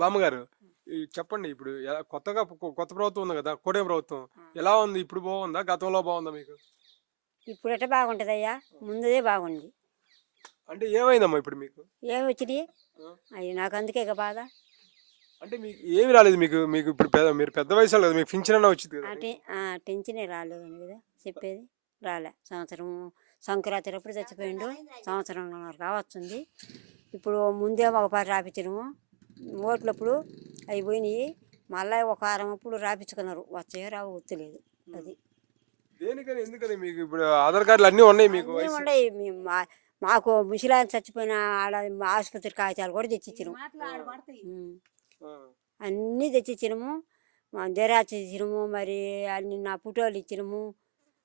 బామ్మగారు చెప్పండి ఇప్పుడు కొత్తగా కొత్త ప్రభుత్వం ఉంది కదా కూటమి ప్రభుత్వం ఎలా ఉంది ఇప్పుడు బాగుందా గతంలో బాగుందా మీకు ఇప్పుడట బాగుంటుందయ్యా ముందుదే బాగుంది అంటే ఏమైందమ్మా ఇప్పుడు మీకు ఏమి వచ్చినాయి అయ్యి నాకు అందుకే ఇక బాధ అంటే మీకు ఏమి రాలేదు మీకు మీకు ఇప్పుడు మీరు పెద్ద వయసు కదా మీకు పింఛన్ అన్న వచ్చింది కదా టెన్షనే రాలేదు కదా చెప్పేది రాలే సంవత్సరం సంక్రాంతి ఎప్పుడు చచ్చిపోయిండు సంవత్సరం రావచ్చుంది ఇప్పుడు ముందే ఒక పాట రాపించడము ఓట్లప్పుడు అవి పోయినాయి మళ్ళీ ఒక వారం అప్పుడు రాపించుకున్నారు వచ్చే రావు గుర్తులేదు అది దేనికని ఎందుకని మీకు ఇప్పుడు ఆధార్ కార్డులు అన్నీ ఉన్నాయి మీకు ఉన్నాయి మాకు ముసలాయన చచ్చిపోయిన ఆడ ఆసుపత్రి కాగితాలు కూడా తెచ్చిచ్చినాము అన్నీ తెచ్చిచ్చినాము జరాచి ఇచ్చినాము మరి అన్ని నా ఫోటోలు ఇచ్చినాము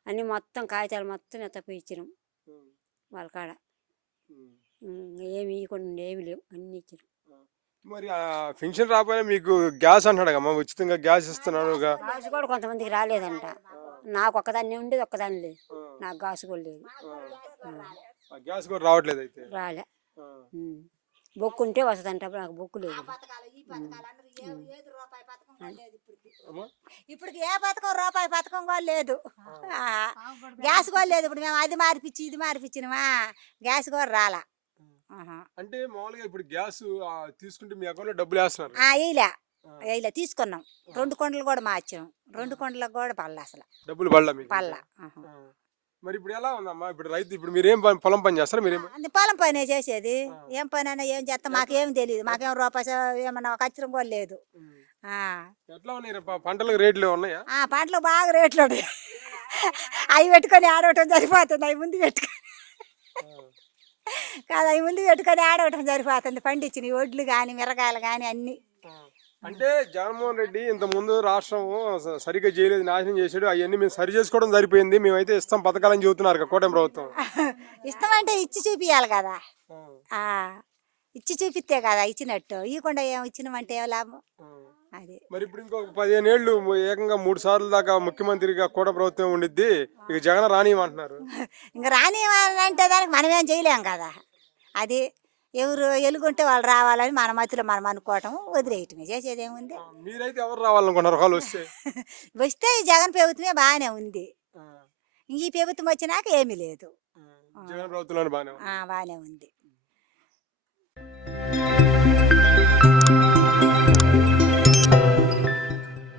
అన్నీ మొత్తం కాగితాలు మొత్తం ఎత్తపోయి ఇచ్చినాము వాళ్ళ కాడ ఏమి ఇవ్వకుండా ఏమి లేవు అన్నీ ఇచ్చినాం మరి పెన్షన్ రాకపోయినా మీకు గ్యాస్ అంటాడు కమ్మా ఉచితంగా గ్యాస్ ఇస్తున్నాను గ్యాస్ కూడా కొంతమందికి రాలేదంట నాకు ఒక్కదాన్ని ఉండేది ఒక్కదాన్ని లేదు నాకు గ్యాస్ కూడా లేదు గ్యాస్ కూడా రావట్లేదు అయితే రాలే బొక్కు ఉంటే వస్తుందంట నాకు బొక్కు లేదు ఇప్పుడు ఏ పథకం రూపాయి పథకం కూడా లేదు గ్యాస్ కూడా లేదు ఇప్పుడు మేము అది మార్పిచ్చి ఇది మార్పిచ్చినమా గ్యాస్ కూడా రాలా అంటే మామూలుగా ఇప్పుడు గ్యాస్ తీసుకుంటే మీ అకౌంట్ లో డబ్బులు వేస్తున్నారు వేయలే తీసుకున్నాం 2 కొండలు కూడా మార్చాం 2 కొండలకు కూడా పడలే అసలు డబ్బులు పడలే మరి ఇప్పుడు ఎలా ఉందమ్మా ఇప్పుడు రైతు ఇప్పుడు మీరు ఏం పొలం పని చేస్తారు మీరు పొలం పని చేసేది ఏం పని అయినా ఏం చేస్తాం మాకేం తెలియదు మాకేం రూపాయి ఏమన్నా ఖచ్చితం కూడా లేదు ఎట్లా ఉన్నాయి పంటలకు రేట్లు ఉన్నాయా పంటలు బాగా రేట్లు ఉన్నాయి అవి పెట్టుకొని ఆడవటం సరిపోతుంది అవి ముందు పెట్టుకొని కాదు అవి ముందు పెట్టుకొని ఆడవటం సరిపోతుంది పండించిన ఒడ్లు కానీ మిరగాయలు కానీ అన్ని అంటే జగన్మోహన్ రెడ్డి ఇంత ముందు రాష్ట్రం సరిగ్గా చేయలేదు నాశనం చేసాడు అవన్నీ మేము సరి చేసుకోవడం సరిపోయింది మేమైతే ఇస్తాం పథకాలని చెబుతున్నారు కూటమి ప్రభుత్వం ఇస్తామంటే ఇచ్చి చూపియాలి కదా ఇచ్చి చూపిస్తే కదా ఇచ్చినట్టు ఇవ్వకుండా ఏం ఇచ్చినామంటే ఏం లాభం అది మరి ఇప్పుడు ఇంకొక 15 ఏళ్ళు ఏకంగా 3 సార్లు దాకా ముఖ్యమంత్రిగా కూటమి ప్రభుత్వం ఉండిద్ది ఇక జగన్ రానియమంటున్నారు ఇంకా రానియమంటే దానికి మనమేం చేయలేం కదా అది ఎవరు ఎలుగుంటే వాళ్ళు రావాలని మన మధ్యలో మనం అనుకోవటం వదిలేయటమే చేసేది ఏముంది మీరైతే ఎవరు రావాలనుకున్నారు వాళ్ళు వస్తే జగన్ ప్రభుత్వమే బాగానే ఉంది ఈ ప్రభుత్వం వచ్చినాక ఏమీ లేదు జగన్ ప్రభుత్వం బాగానే ఉంది